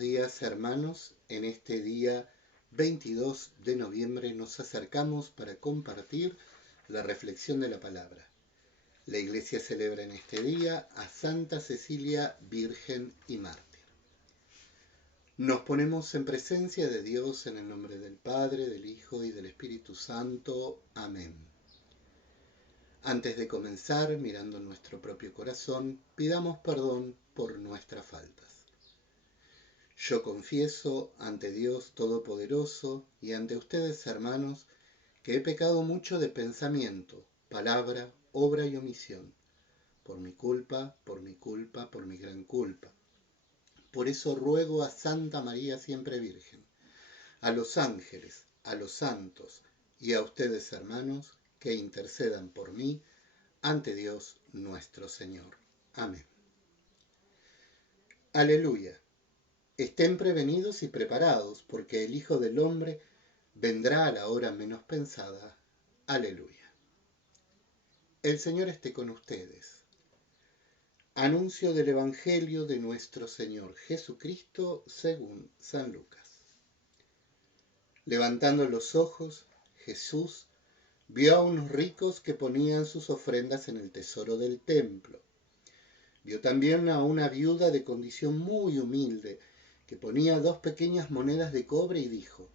días, hermanos. En este día 22 de noviembre nos acercamos para compartir la reflexión de la palabra. La Iglesia celebra en este día a Santa Cecilia, Virgen y Mártir. Nos ponemos en presencia de Dios en el nombre del Padre, del Hijo y del Espíritu Santo. Amén. Antes de comenzar, mirando nuestro propio corazón, pidamos perdón por nuestras faltas. Yo confieso ante Dios Todopoderoso y ante ustedes, hermanos, que he pecado mucho de pensamiento, palabra, obra y omisión, por mi culpa, por mi gran culpa. Por eso ruego a Santa María siempre Virgen, a los ángeles, a los santos y a ustedes, hermanos, que intercedan por mí ante Dios nuestro Señor. Amén. Aleluya. Estén prevenidos y preparados, porque el Hijo del Hombre vendrá a la hora menos pensada. Aleluya. El Señor esté con ustedes. Anuncio del Evangelio de nuestro Señor Jesucristo según San Lucas. Levantando los ojos, Jesús vio a unos ricos que ponían sus ofrendas en el tesoro del templo. Vio también a una viuda de condición muy humilde, que ponía 2 pequeñas monedas de cobre y dijo: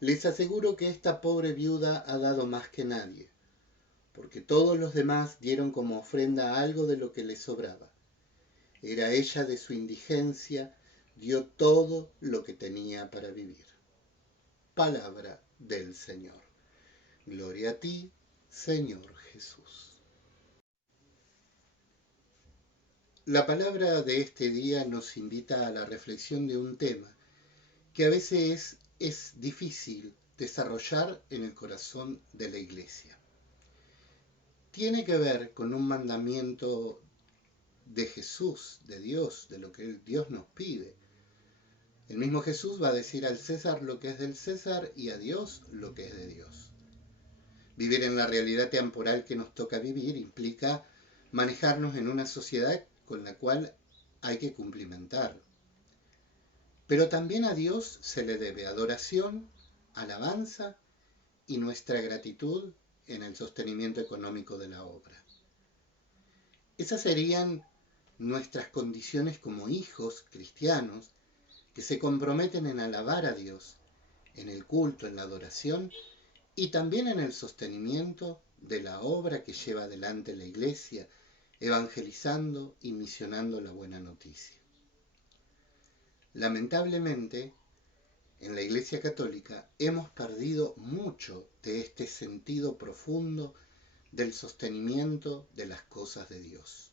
les aseguro que esta pobre viuda ha dado más que nadie, porque todos los demás dieron como ofrenda algo de lo que les sobraba. Era ella, de su indigencia, dio todo lo que tenía para vivir. Palabra del Señor. Gloria a ti, Señor Jesús. La palabra de este día nos invita a la reflexión de un tema que a veces es difícil desarrollar en el corazón de la Iglesia. Tiene que ver con un mandamiento de Jesús, de Dios, de lo que Dios nos pide. El mismo Jesús va a decir al César lo que es del César y a Dios lo que es de Dios. Vivir en la realidad temporal que nos toca vivir implica manejarnos en una sociedad con la cual hay que cumplimentar. Pero también a Dios se le debe adoración, alabanza y nuestra gratitud en el sostenimiento económico de la obra. Esas serían nuestras condiciones como hijos cristianos que se comprometen en alabar a Dios, en el culto, en la adoración y también en el sostenimiento de la obra que lleva adelante la Iglesia, evangelizando y misionando la buena noticia. Lamentablemente, en la Iglesia Católica hemos perdido mucho de este sentido profundo del sostenimiento de las cosas de Dios.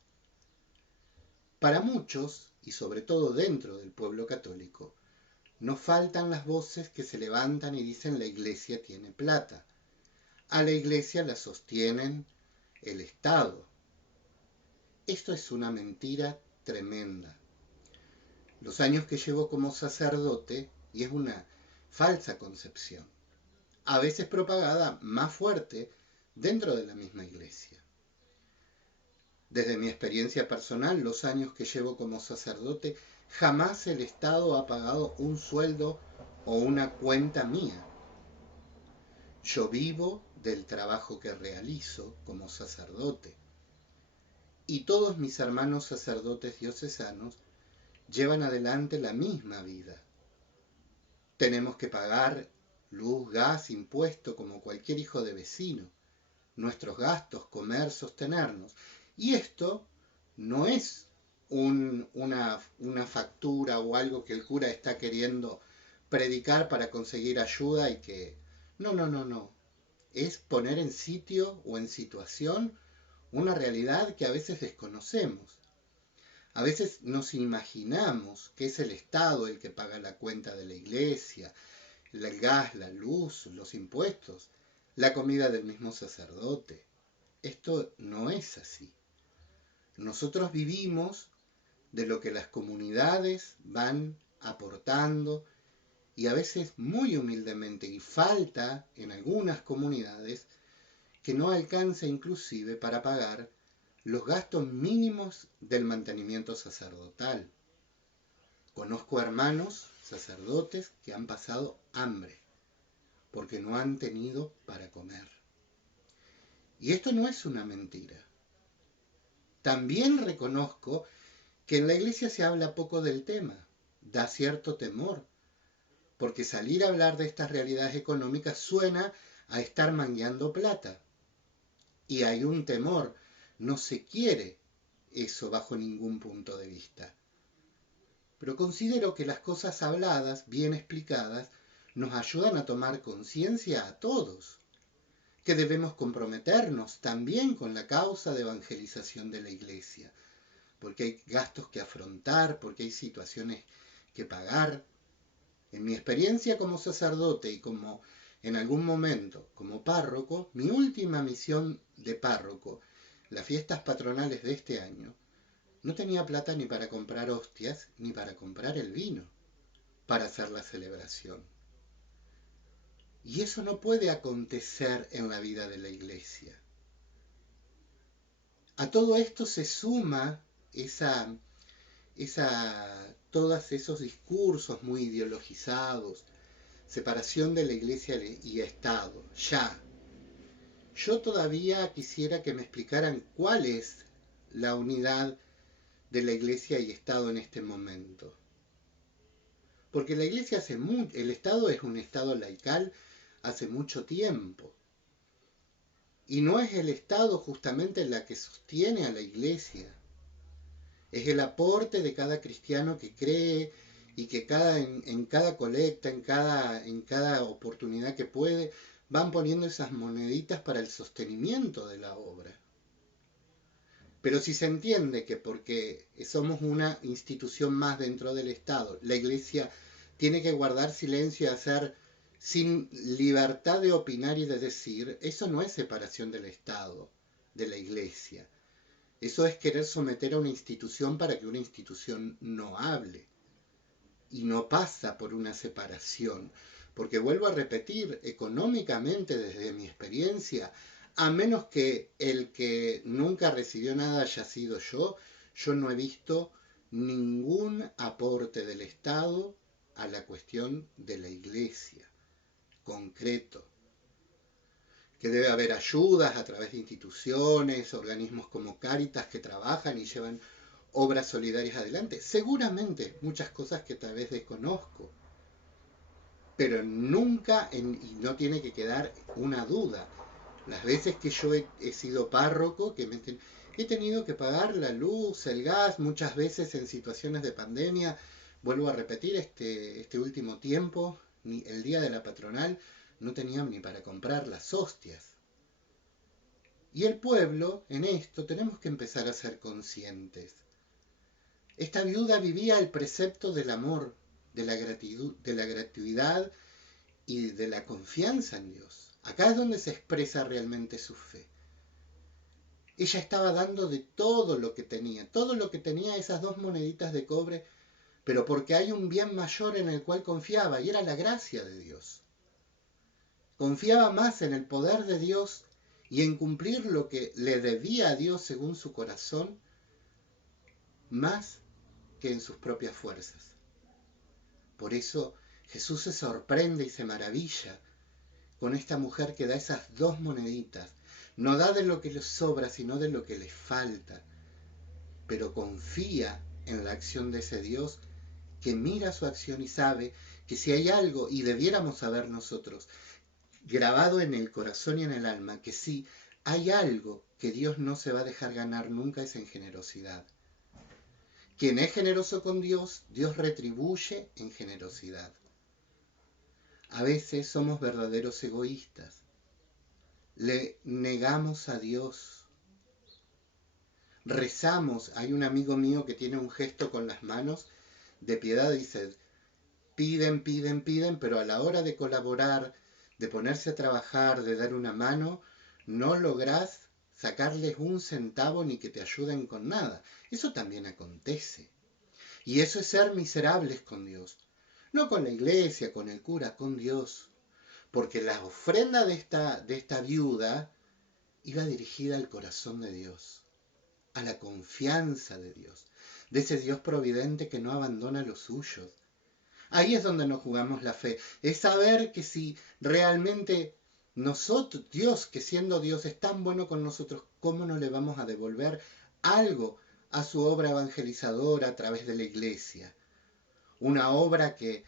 Para muchos, y sobre todo dentro del pueblo católico, no faltan las voces que se levantan y dicen: la Iglesia tiene plata. A la Iglesia la sostienen el Estado. Esto es una mentira tremenda. Los años que llevo como sacerdote, y es una falsa concepción, a veces propagada más fuerte dentro de la misma Iglesia. Desde mi experiencia personal, los años que llevo como sacerdote, jamás el Estado ha pagado un sueldo o una cuenta mía. Yo vivo del trabajo que realizo como sacerdote. Y todos mis hermanos sacerdotes diocesanos llevan adelante la misma vida. Tenemos que pagar luz, gas, impuesto como cualquier hijo de vecino, nuestros gastos, comer, sostenernos. Y esto no es una factura o algo que el cura está queriendo predicar para conseguir ayuda y que... No. Es poner en sitio o en situación una realidad que a veces desconocemos. A veces nos imaginamos que es el Estado el que paga la cuenta de la Iglesia, el gas, la luz, los impuestos, la comida del mismo sacerdote. Esto no es así. Nosotros vivimos de lo que las comunidades van aportando y a veces muy humildemente, y falta en algunas comunidades que no alcanza inclusive para pagar los gastos mínimos del mantenimiento sacerdotal. Conozco hermanos, sacerdotes, que han pasado hambre porque no han tenido para comer. Y esto no es una mentira. También reconozco que en la iglesia se habla poco del tema, da cierto temor, porque salir a hablar de estas realidades económicas suena a estar mangueando plata. Y hay un temor, no se quiere eso bajo ningún punto de vista. Pero considero que las cosas habladas, bien explicadas, nos ayudan a tomar conciencia a todos, que debemos comprometernos también con la causa de evangelización de la iglesia, porque hay gastos que afrontar, porque hay situaciones que pagar. En mi experiencia como sacerdote y como en algún momento como párroco, mi última misión de párroco, las fiestas patronales de este año, no tenía plata ni para comprar hostias ni para comprar el vino para hacer la celebración. Y eso no puede acontecer en la vida de la iglesia. A todo esto se suma todos esos discursos muy ideologizados, separación de la iglesia y Estado. Ya. Yo todavía quisiera que me explicaran cuál es la unidad de la iglesia y Estado en este momento. Porque la iglesia el Estado es un Estado laical hace mucho tiempo. Y no es el Estado justamente la que sostiene a la iglesia. Es el aporte de cada cristiano que cree y que en cada colecta, en cada oportunidad que puede, van poniendo esas moneditas para el sostenimiento de la obra. Pero si se entiende que porque somos una institución más dentro del Estado, la iglesia tiene que guardar silencio y hacer sin libertad de opinar y de decir, eso no es separación del Estado, de la iglesia. Eso es querer someter a una institución para que una institución no hable. Y no pasa por una separación. Porque vuelvo a repetir, económicamente desde mi experiencia, a menos que el que nunca recibió nada haya sido yo no he visto ningún aporte del Estado a la cuestión de la iglesia, concreto. Que debe haber ayudas a través de instituciones, organismos como Cáritas que trabajan y llevan obras solidarias adelante. Seguramente muchas cosas que tal vez desconozco, pero nunca, y no tiene que quedar una duda, las veces que yo he sido párroco, he tenido que pagar la luz, el gas, muchas veces en situaciones de pandemia. Vuelvo a repetir, este último tiempo, el día de la patronal, no tenían ni para comprar las hostias. Y el pueblo, en esto, tenemos que empezar a ser conscientes. Esta viuda vivía el precepto del amor, de la gratuidad y de la confianza en Dios. Acá es donde se expresa realmente su fe. Ella estaba dando de todo lo que tenía esas 2 moneditas de cobre, pero porque hay un bien mayor en el cual confiaba, y era la gracia de Dios. Confiaba más en el poder de Dios y en cumplir lo que le debía a Dios según su corazón, más que en sus propias fuerzas. Por eso Jesús se sorprende y se maravilla con esta mujer que da esas 2 moneditas. No da de lo que le sobra, sino de lo que le falta. Pero confía en la acción de ese Dios que mira su acción y sabe que si hay algo, y debiéramos saber nosotros, grabado en el corazón y en el alma, que sí, hay algo que Dios no se va a dejar ganar nunca, es en generosidad. Quien es generoso con Dios, Dios retribuye en generosidad. A veces somos verdaderos egoístas. Le negamos a Dios. Rezamos. Hay un amigo mío que tiene un gesto con las manos de piedad. Dice, piden, piden, piden, pero a la hora de colaborar, de ponerse a trabajar, de dar una mano, no lográs sacarles un centavo ni que te ayuden con nada. Eso también acontece. Y eso es ser miserables con Dios. No con la iglesia, con el cura, con Dios. Porque la ofrenda de esta viuda iba dirigida al corazón de Dios, a la confianza de Dios. de ese Dios providente que no abandona a los suyos. Ahí es donde nos jugamos la fe, es saber que si realmente nosotros, Dios, que siendo Dios es tan bueno con nosotros, ¿cómo no le vamos a devolver algo a su obra evangelizadora a través de la iglesia? Una obra que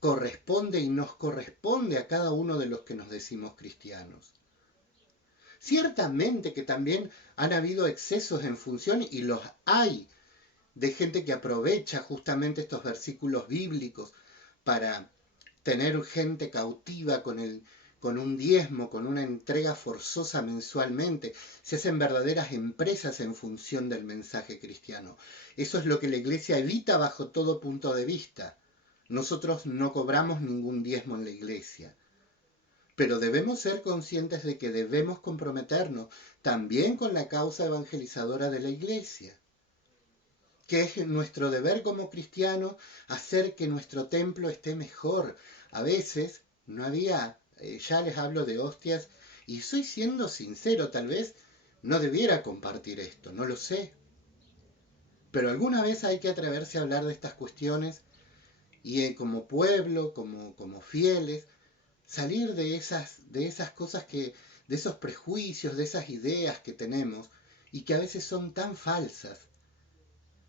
corresponde y nos corresponde a cada uno de los que nos decimos cristianos. Ciertamente que también han habido excesos en función, y los hay, de gente que aprovecha justamente estos versículos bíblicos para tener gente cautiva con un diezmo, con una entrega forzosa mensualmente. Se hacen verdaderas empresas en función del mensaje cristiano. Eso es lo que la iglesia evita bajo todo punto de vista. Nosotros no cobramos ningún diezmo en la iglesia, pero debemos ser conscientes de que debemos comprometernos también con la causa evangelizadora de la iglesia, que es nuestro deber como cristianos hacer que nuestro templo esté mejor. A veces no había, ya les hablo de hostias, y estoy siendo sincero, tal vez no debiera compartir esto, no lo sé, pero alguna vez hay que atreverse a hablar de estas cuestiones y como pueblo, como fieles, salir de esas cosas de esos prejuicios, de esas ideas que tenemos y que a veces son tan falsas,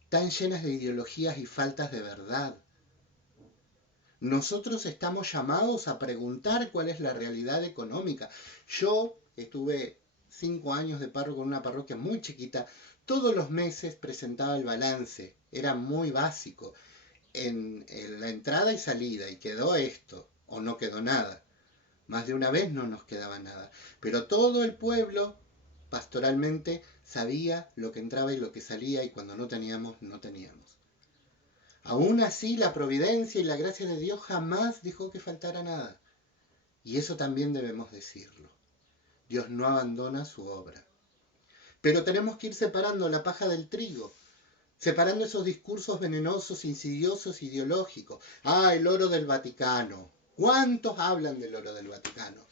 tan llenas de ideologías y faltas de verdad. Nosotros estamos llamados a preguntar cuál es la realidad económica. Yo estuve 5 años de párroco en una parroquia muy chiquita. Todos los meses presentaba el balance. Era muy básico. En la entrada y salida. Y quedó esto. O no quedó nada. Más de una vez no nos quedaba nada. Pero todo el pueblo, pastoralmente, sabía lo que entraba y lo que salía. Y cuando no teníamos, no teníamos. Aún así, la providencia y la gracia de Dios jamás dejó que faltara nada. Y eso también debemos decirlo. Dios no abandona su obra. Pero tenemos que ir separando la paja del trigo, separando esos discursos venenosos, insidiosos, ideológicos. Ah, el oro del Vaticano. ¿Cuántos hablan del oro del Vaticano?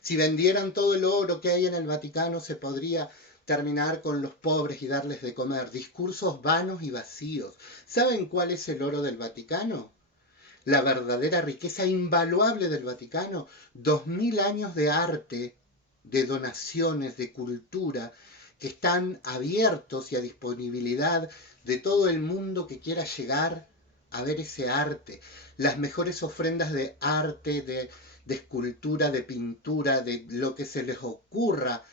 Si vendieran todo el oro que hay en el Vaticano, se podría terminar con los pobres y darles de comer. Discursos vanos y vacíos. ¿Saben cuál es el oro del Vaticano? La verdadera riqueza invaluable del Vaticano. 2000 años de arte, de donaciones, de cultura, que están abiertos y a disponibilidad de todo el mundo que quiera llegar a ver ese arte. Las mejores ofrendas de arte, de escultura, de pintura, de lo que se les ocurra,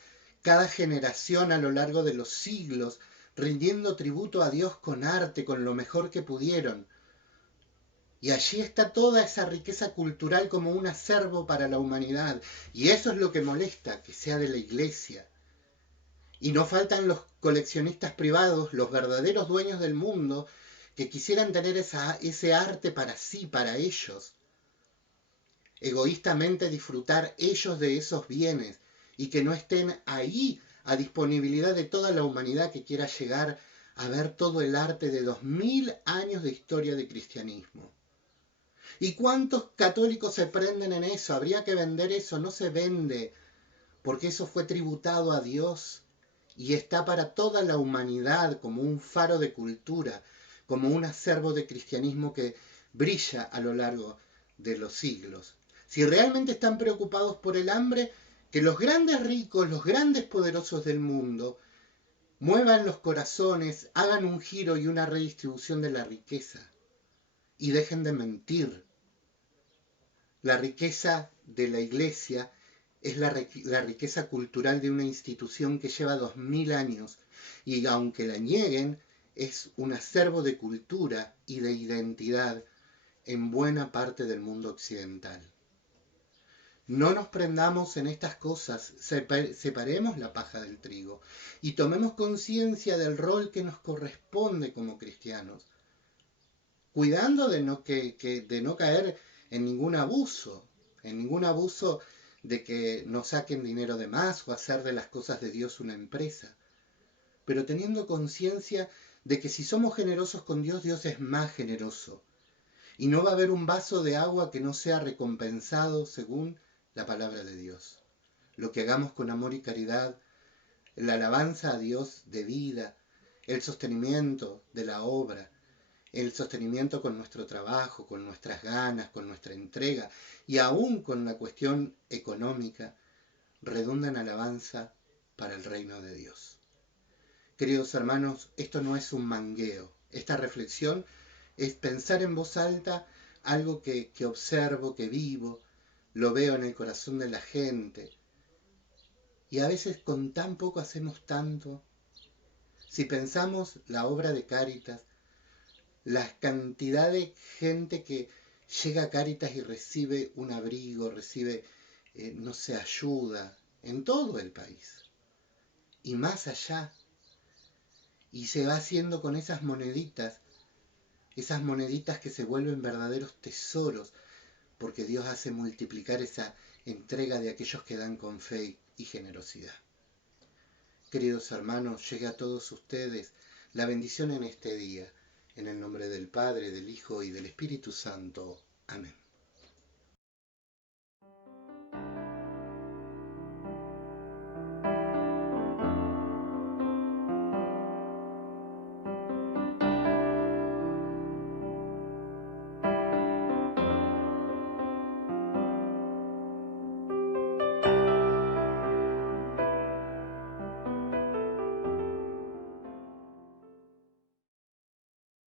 cada generación a lo largo de los siglos, rindiendo tributo a Dios con arte, con lo mejor que pudieron. Y allí está toda esa riqueza cultural como un acervo para la humanidad. Y eso es lo que molesta, que sea de la iglesia. Y no faltan los coleccionistas privados, los verdaderos dueños del mundo, que quisieran tener ese arte para sí, para ellos. Egoístamente disfrutar ellos de esos bienes y que no estén ahí a disponibilidad de toda la humanidad que quiera llegar a ver todo el arte de 2000 años de historia de cristianismo. ¿Y cuántos católicos se prenden en eso? Habría que vender eso, no se vende, porque eso fue tributado a Dios y está para toda la humanidad como un faro de cultura, como un acervo de cristianismo que brilla a lo largo de los siglos. Si realmente están preocupados por el hambre, que los grandes ricos, los grandes poderosos del mundo, muevan los corazones, hagan un giro y una redistribución de la riqueza y dejen de mentir. La riqueza de la iglesia es la riqueza cultural de una institución que lleva 2000 años y aunque la nieguen, es un acervo de cultura y de identidad en buena parte del mundo occidental. No nos prendamos en estas cosas, separemos la paja del trigo y tomemos conciencia del rol que nos corresponde como cristianos, cuidando de no caer en ningún abuso de que nos saquen dinero de más o hacer de las cosas de Dios una empresa, pero teniendo conciencia de que si somos generosos con Dios, Dios es más generoso y no va a haber un vaso de agua que no sea recompensado según la palabra de Dios. Lo que hagamos con amor y caridad, la alabanza a Dios de vida, el sostenimiento de la obra, el sostenimiento con nuestro trabajo, con nuestras ganas, con nuestra entrega y aún con la cuestión económica, redunda en alabanza para el reino de Dios. Queridos hermanos, esto no es un mangueo. Esta reflexión es pensar en voz alta algo que observo, que vivo, lo veo en el corazón de la gente. Y a veces con tan poco hacemos tanto. Si pensamos la obra de Cáritas, la cantidad de gente que llega a Cáritas y recibe un abrigo, recibe, no sé, ayuda en todo el país. Y más allá. Y se va haciendo con esas moneditas que se vuelven verdaderos tesoros, porque Dios hace multiplicar esa entrega de aquellos que dan con fe y generosidad. Queridos hermanos, llegue a todos ustedes la bendición en este día, en el nombre del Padre, del Hijo y del Espíritu Santo. Amén.